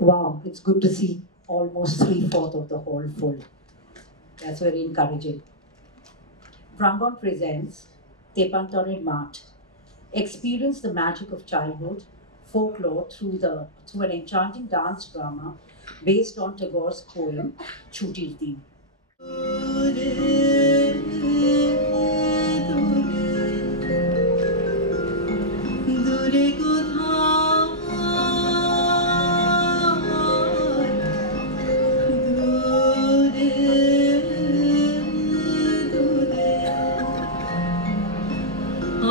Wow, it's good to see almost three-fourths of the hall full. That's very encouraging. Rangon presents Tepantorin Mart. Experience the magic of childhood, folklore through an enchanting dance drama based on Tagore's poem Chutir Din.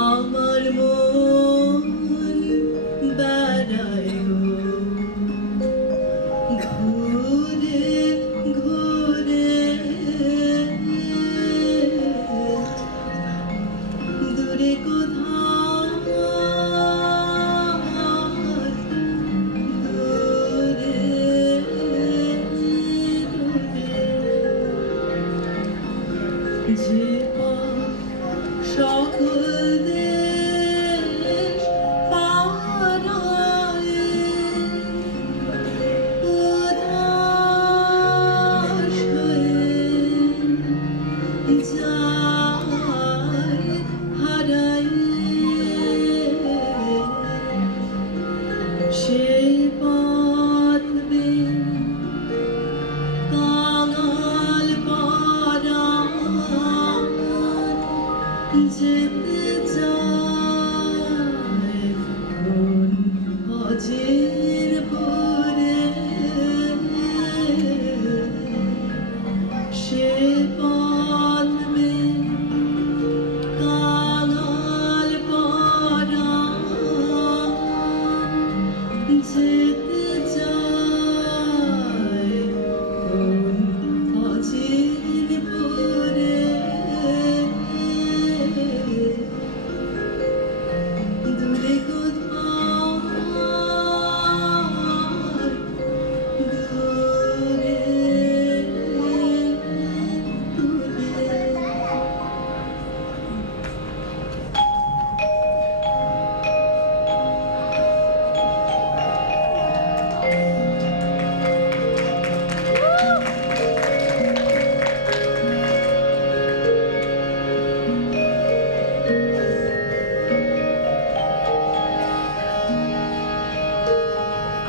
আমার মন বেড়ায় ঘুরে ঘুরে দূরে কোথাও দূরে দূরে যে সকল দেশ পাড়ায় উদাস হয়ে যায় হারায় সে পথ কাঙাল পাড়া যেতে চায় কোন অজের পরে সে পথ কাঙাল পাড়া যেতে চায় কোন অজের পরে দূরে কোথাও দূরে দূরে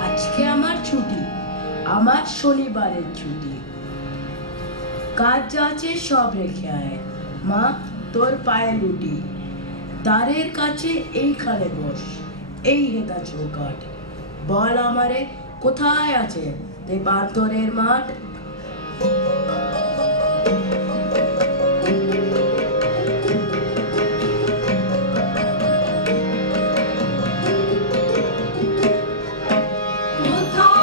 আজকে আমার ছুটি, আমার শনিবারের ছুটি। কাজ যা আছে সব রেখে আয়, মা তোর পায়ে লুটি। দ্বারের কাছে এইখানে বস, এই হেতা চৌকাঠ। বল আমারে কোথায় আছে তেপান্তরের মাঠ? কোথাও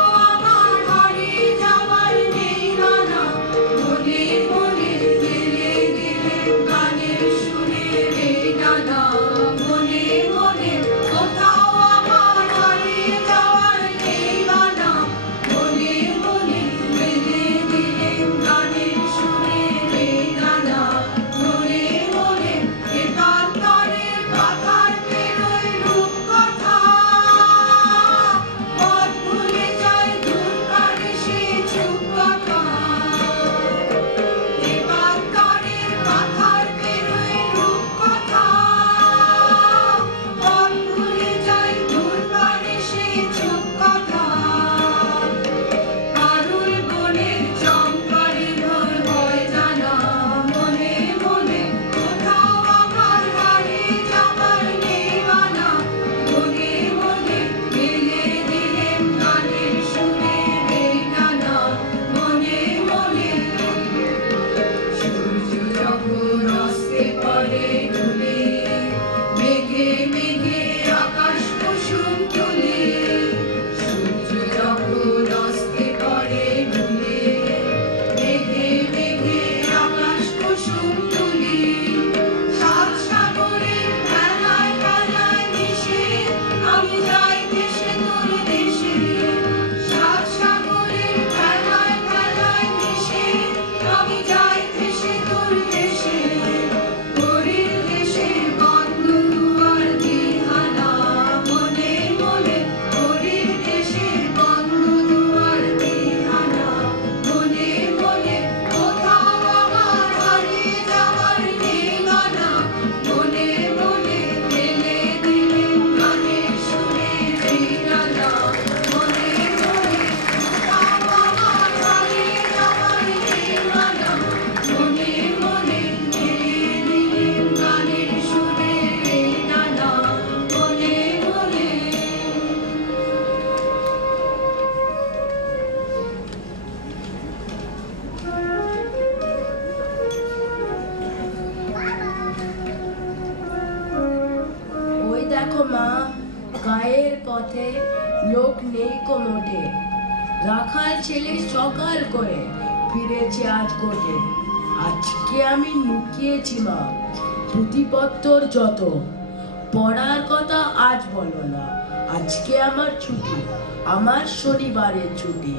পথে লোক নেই কোনোটে, রাখাল ছেলে সকাল করে ফিরেছে আজ কোটে। আজকে আমি লুকিয়েছি মা পুঁথিপত্তর যত, পড়ার কথা আজ বলো না, আজকে আমার ছুটি, আমার শনিবারের ছুটি।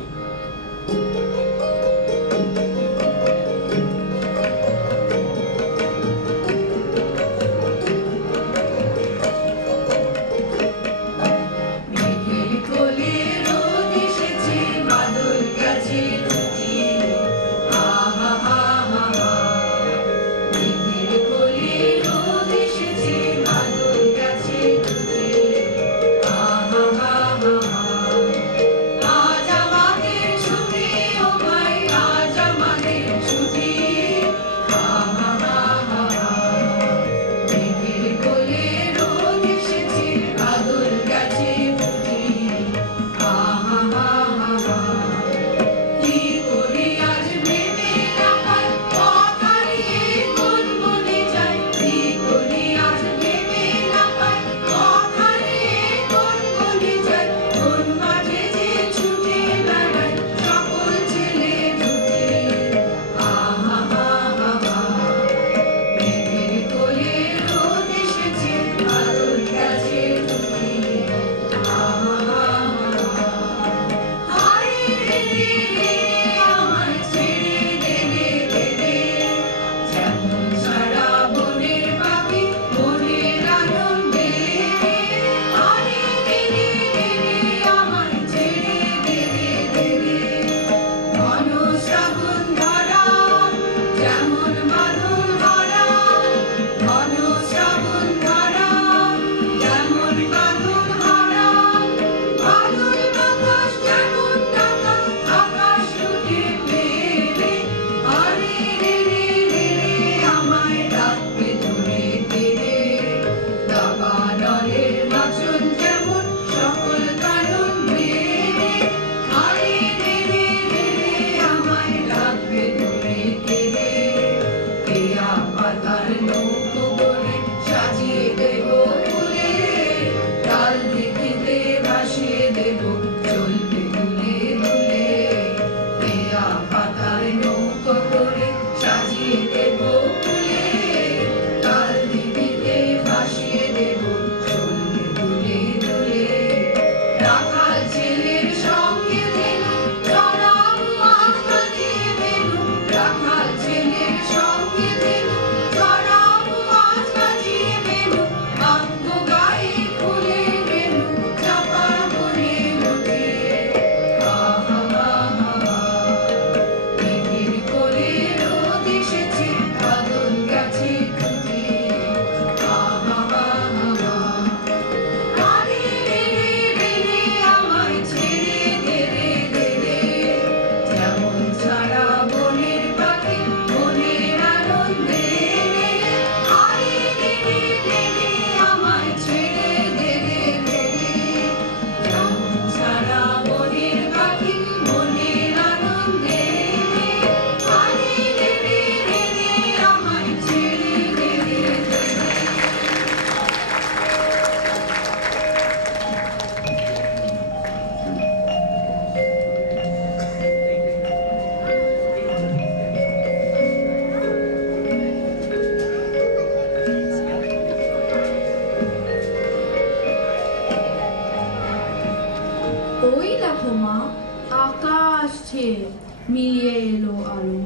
মিলিয়ে এলো আলো।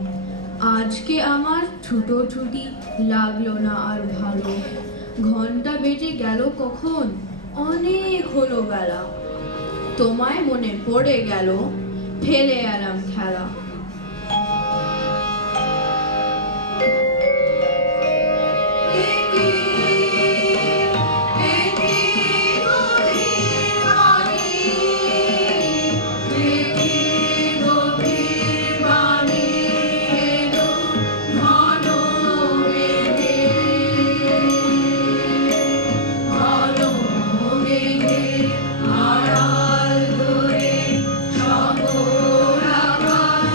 আজকে আমার ছুটোছুটি লাগলো না আর ভালো। ঘন্টা বেজে গেল কখন, অনেক হলো বেলা। তোমায় মনে পড়ে গেল, ফেলে এলাম খেলা। আড়াল ধরে সকল আকাশ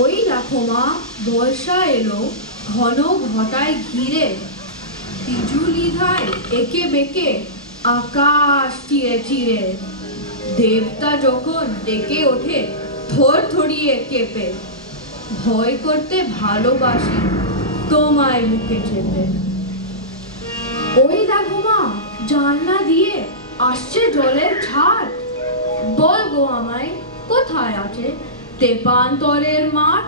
ওই দেখো মা, বর্ষা এলো, ঘন ঘটায় ঘিরে, বিজুলি ধায় একে বেঁকে, আকাশ চিরে চিরে। দেবতা যখন ডেকে ওঠে থর থরিয়ে কেঁপে, ভয় করতে ভালোবাসি তোমায় বুকে চেপে। ওই দেখো মা, জানলা দিয়ে আসছে জলের ছাট, বল গো আমায় কোথায় আছে তেপান্তরের মাঠ?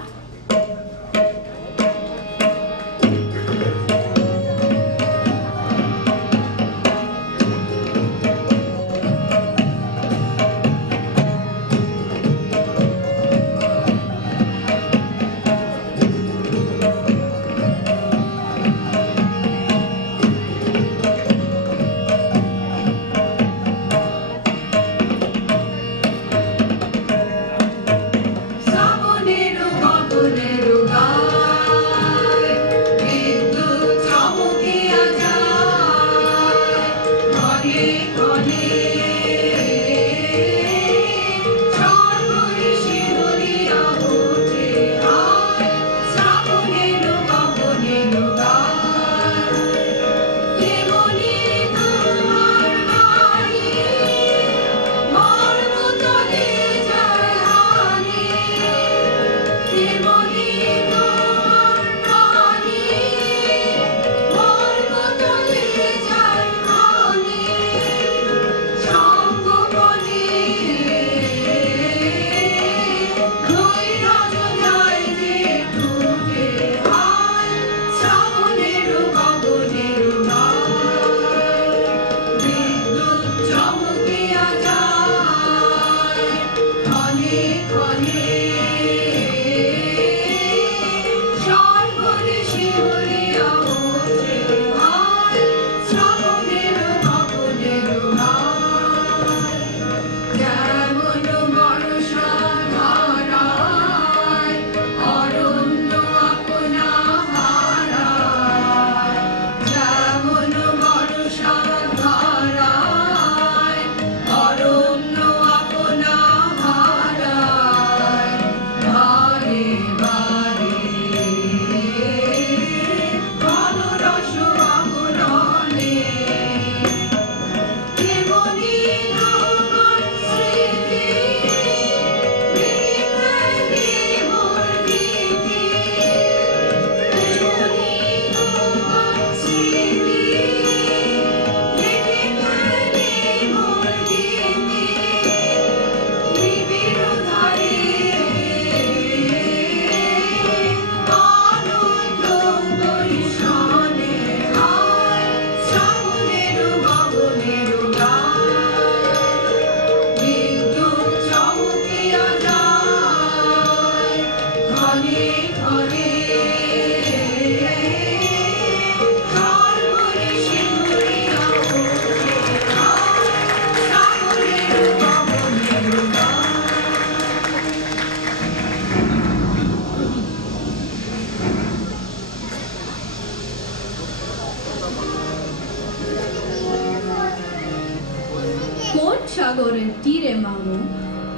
সাগরের তীরে মাগো,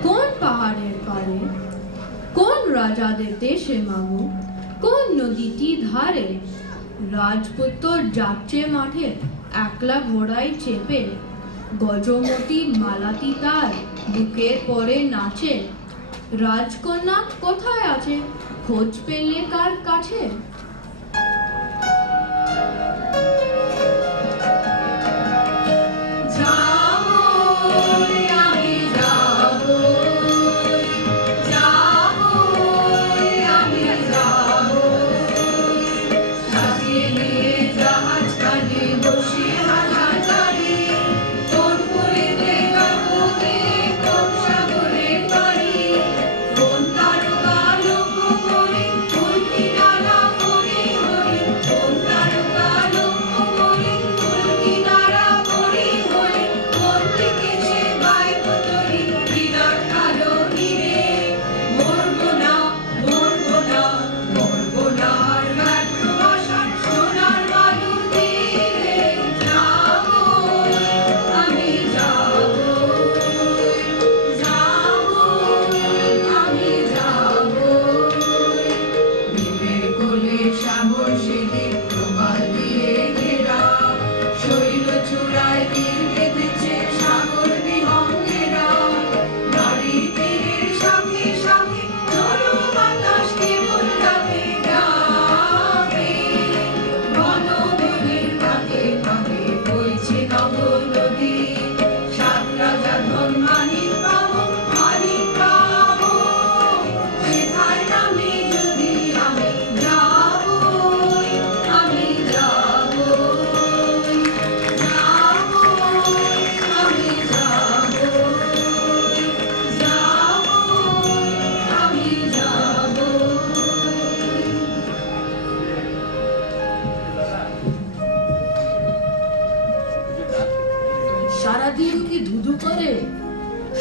কোন পাহাড়ের পারে, কোন রাজাদের দেশে মাগো, কোন নদীটি ধারে, রাজপুত্র যাচ্ছে মাঠে একলা ঘোড়ায় চেপে, গজমতি মালাতি তার বুকের পরে নাচে, রাজকন্যা কোথায় আছে খোঁজ পেলে কার কাছে?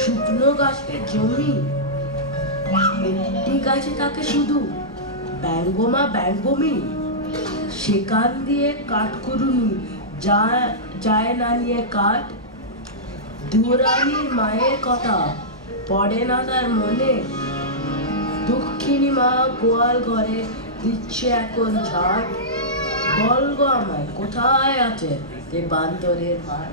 শুকনো গাছের জমি, ঠিক আছে তাকে শুধু ব্যঙ্গমা ব্যঙ্গমি, সেখান দিয়ে কাঠকুরুনি যায় না নিয়ে কাঠ। দুরানির মায়ের কথা পড়ে না তার মনে, দক্ষিণী মা গোয়াল ঘরে দিচ্ছে এখন ঝাড়। বল গো আমায় কোথায় আছে দেবান্তরের মাঠ?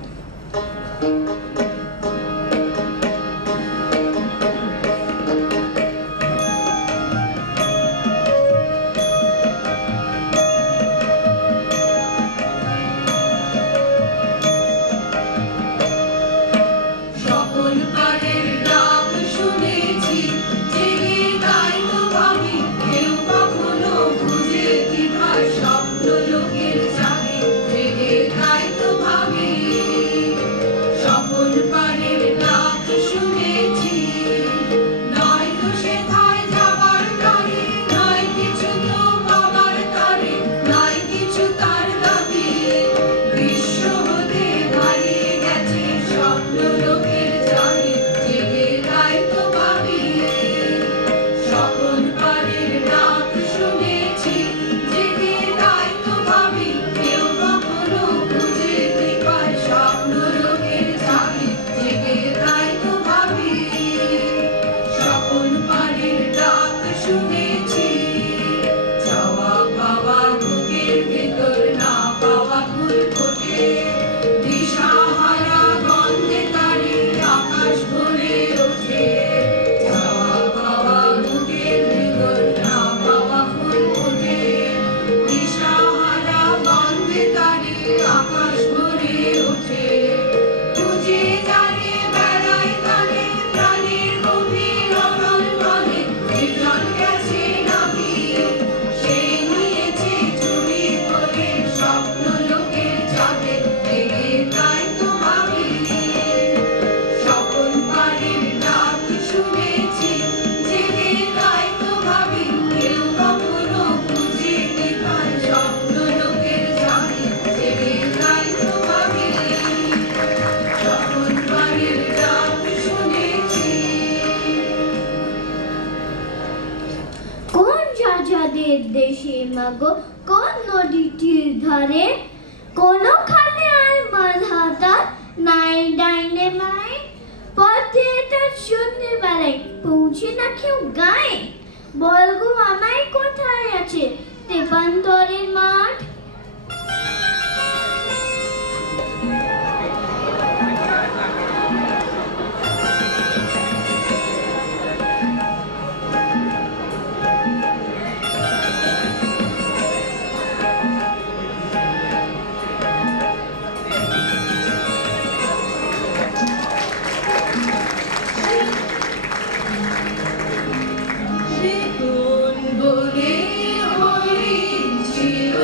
দেশে মাগো কোন নদীটির ধারে, কোনখানে আর মালহাটা নাই ডাইনে মাই, পথে তার শুনতে বেলায় পৌঁছে না কেউ গায়ে। বলগো আমায় কোথায় আছে তেপান্তরের মাঠ? কোন বনে হরিণ ছিল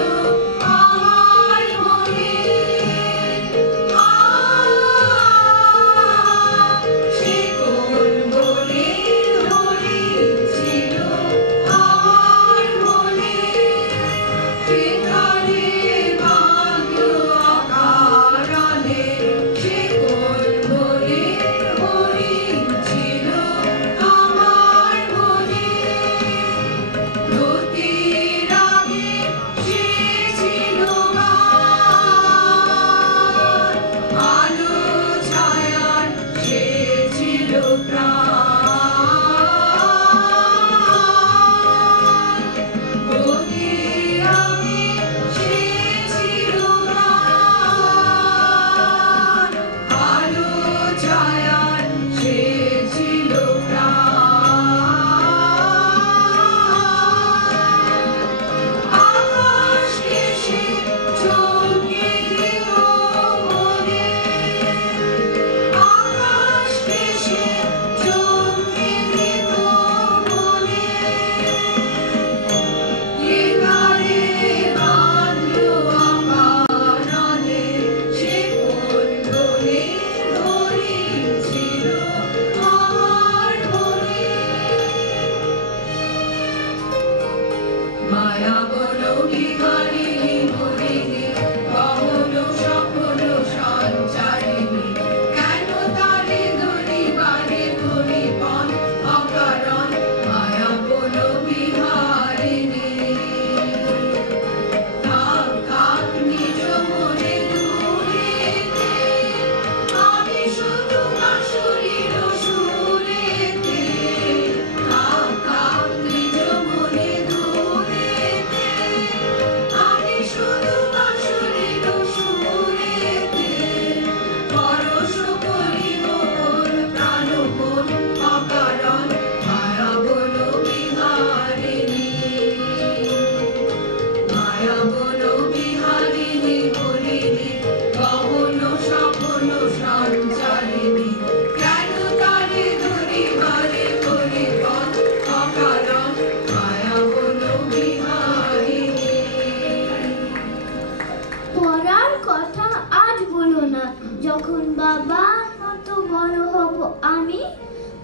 আমি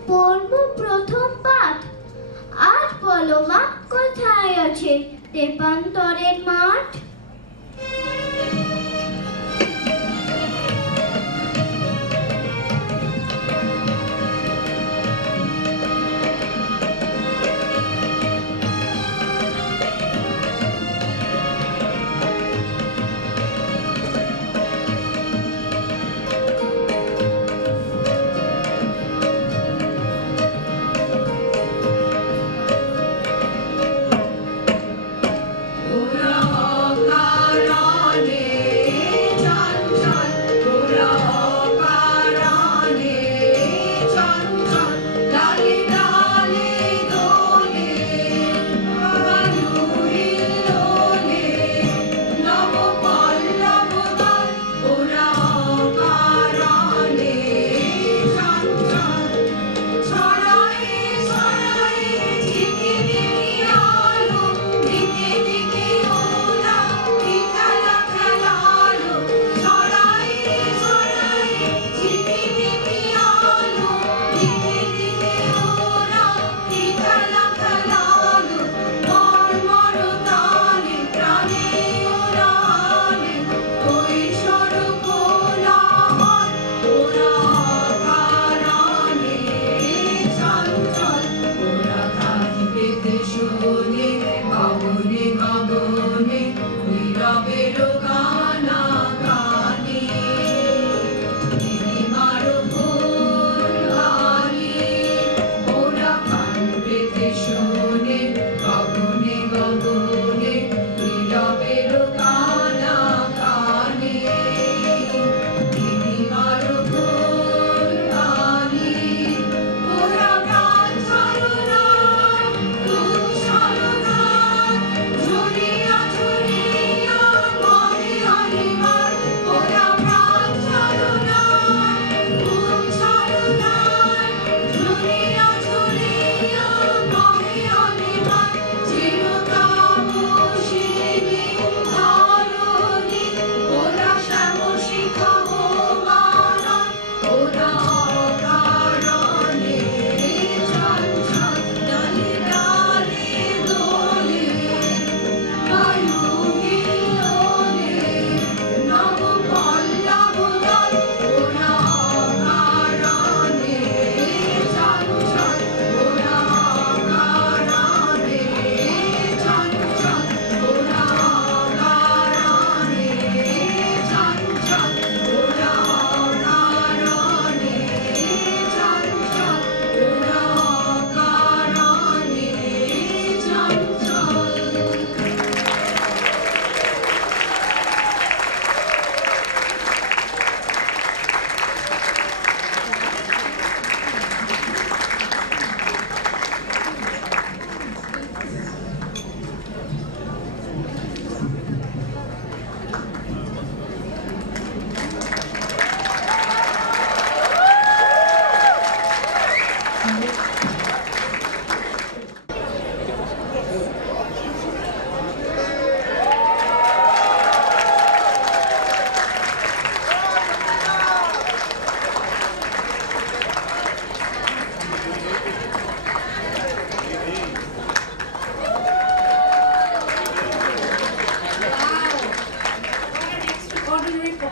পড়ব প্রথম পাঠ। আজ বলো মা, কোথায় আছে তেপান্তরের মাঠ?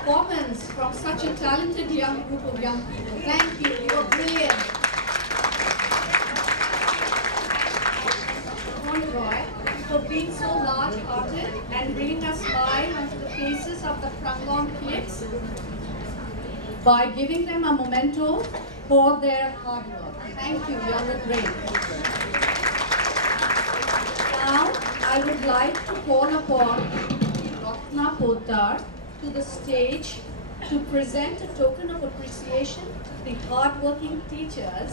Performance from such a talented young group of young people. Thank you. You were brilliant. Roy, for being so large-hearted and bringing a smile onto the faces of the Prangon kids by giving them a memento for their hard work. Thank you. You were great. Now, I would like to call upon Ratna Poddar to the stage to present a token of appreciation to the hard-working teachers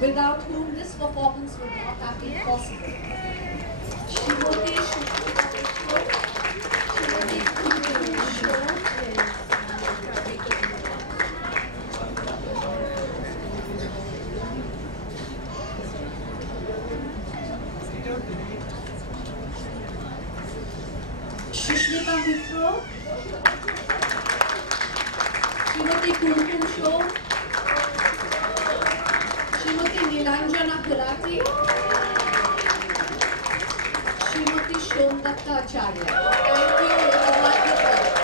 without whom this performance would not have been possible. Shrimati Shushmita Mitra, Shrimati Kumkum Show, Srimati Nilanjana Gulati, Srimati Shomdatta Acharya. Thank you. It was my pleasure.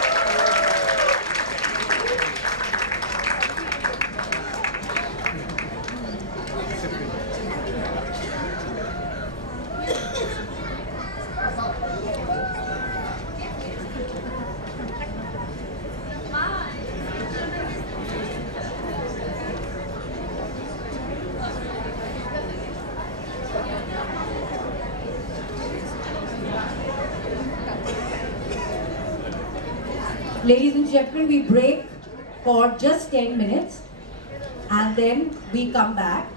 Ladies and gentlemen, we break for just 10 minutes and then we come back.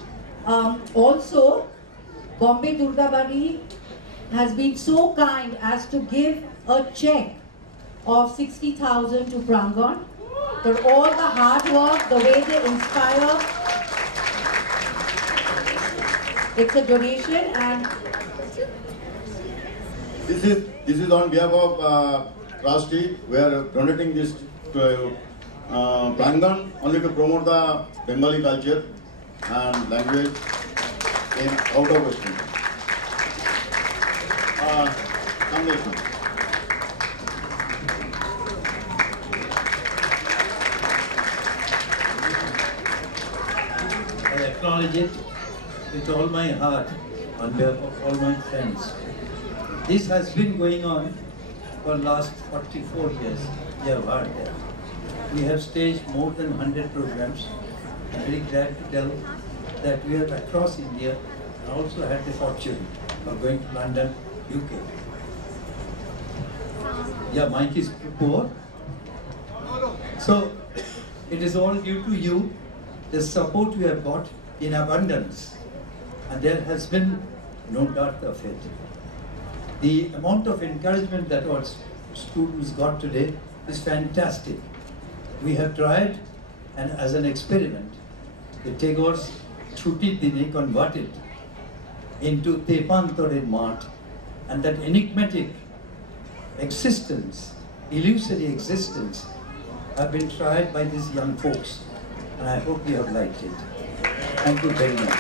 Also, Bombay Durgabari has been so kind as to give a check of 60,000 to Prangon for all the hard work, the way they inspire. It's a donation and this is on behalf of Trustee. We are donating this to Prangan only to promote the Bengali culture and language in out of West Bengal. I acknowledge it with all my heart on behalf of all my friends. This has been going on for the last 44 years. You have heard that. We have staged more than 100 programs. I'm very glad to tell that we are across India and also had the fortune of going to London, UK. Yeah, Mike is poor. So it is all due to you, the support we have got in abundance. And there has been no doubt of it. The amount of encouragement that our students got today is fantastic. We have tried, and as an experiment, the Tagore's Chuti Dine converted into Tepantore Mat, and that enigmatic existence, illusory existence, have been tried by these young folks. And I hope you have liked it. Thank you very much.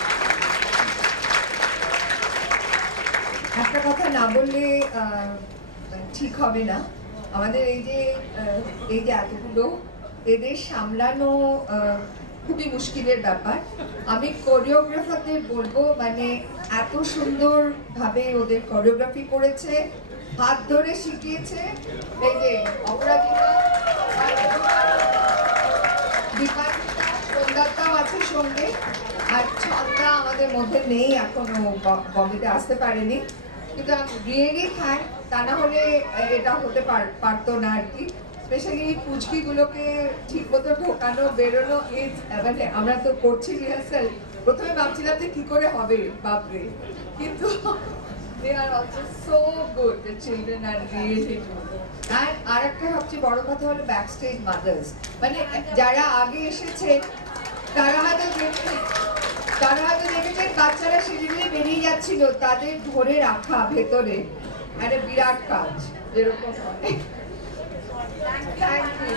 একটা কথা না বললে ঠিক হবে না। আমাদের এই যে এতগুলো এদের সামলানো খুবই মুশকিলের ব্যাপার। আমি কোরিওগ্রাফারদের বলবো মানে এত সুন্দরভাবে ওদের কোরিওগ্রাফি করেছে, হাত ধরে শিখিয়েছে। এই যে অপরাজিতা, দীপান্বিতা, সন্ধ্যাতাও আছে সঙ্গে, আর ছন্দা আমাদের মধ্যে নেই, এখনো বম্বেতে আসতে পারেনি। কিন্তু রিয়েলি থ্যাঙ্ক, তা না হলে এটা হতে পারতো না আর কি। স্পেশালি পুচকিগুলোকে ঠিক মতো ঢোকানো বেরোনো, এই মানে আমরা তো করছি রিহার্সাল, প্রথমে ভাবছিলাম যে কি করে হবে বাপরে, কিন্তু they are also so good, the children are really good. And আর একটা সবচেয়ে বড় কথা হলো ব্যাকস্টেজ মাদার্স, মানে যারা আগে এসেছে তারা হয়তো দেখেছেন বাচ্চারা সেদিকে বেরিয়ে যাচ্ছিল, তাদের ধরে রাখা ভেতরে একটা বিরাট কাজ যেরকম হয়। Thank you.